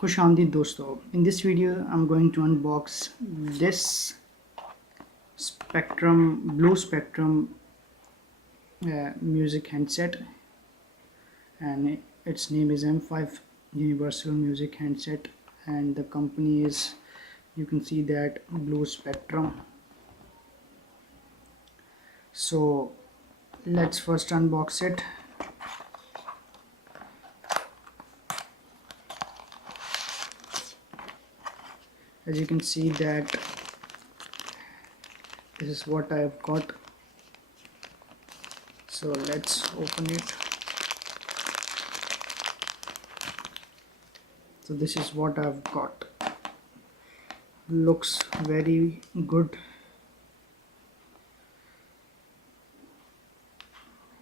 खुश आमदीद दोस्तों, in this video I'm going to unbox this Blue Spectrum music handset, and its name is M5 Universal Music Handset, and the company is, you can see that, Blue Spectrum. So let's first unbox it. As you can see that this is what I have got. So let's open it. So this is what I've got. Looks very good,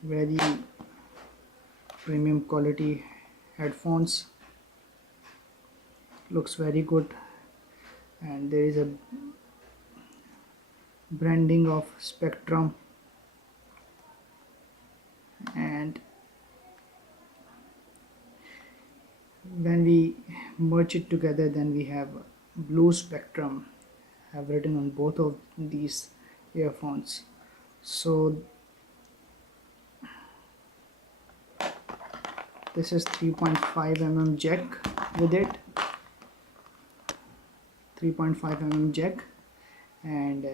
very premium quality headphones. Looks very good, and there is a branding of Spectrum, and when we merge it together, then we have Blue Spectrum have written on both of these earphones. So this is 3.5 mm jack with it, 3.5 mm jack, and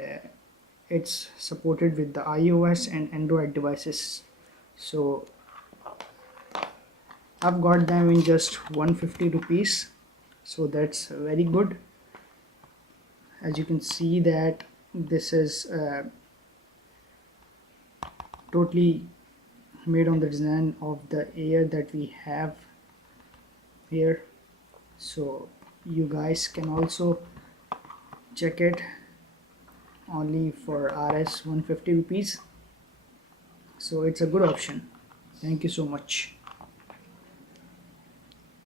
it's supported with the iOS and Android devices. So I've got them in just 150 rupees, so that's very good. As you can see that this is totally made on the design of the ear that we have here. So you guys can also check it, only for Rs 150 rupees. So it's a good option. Thank you so much.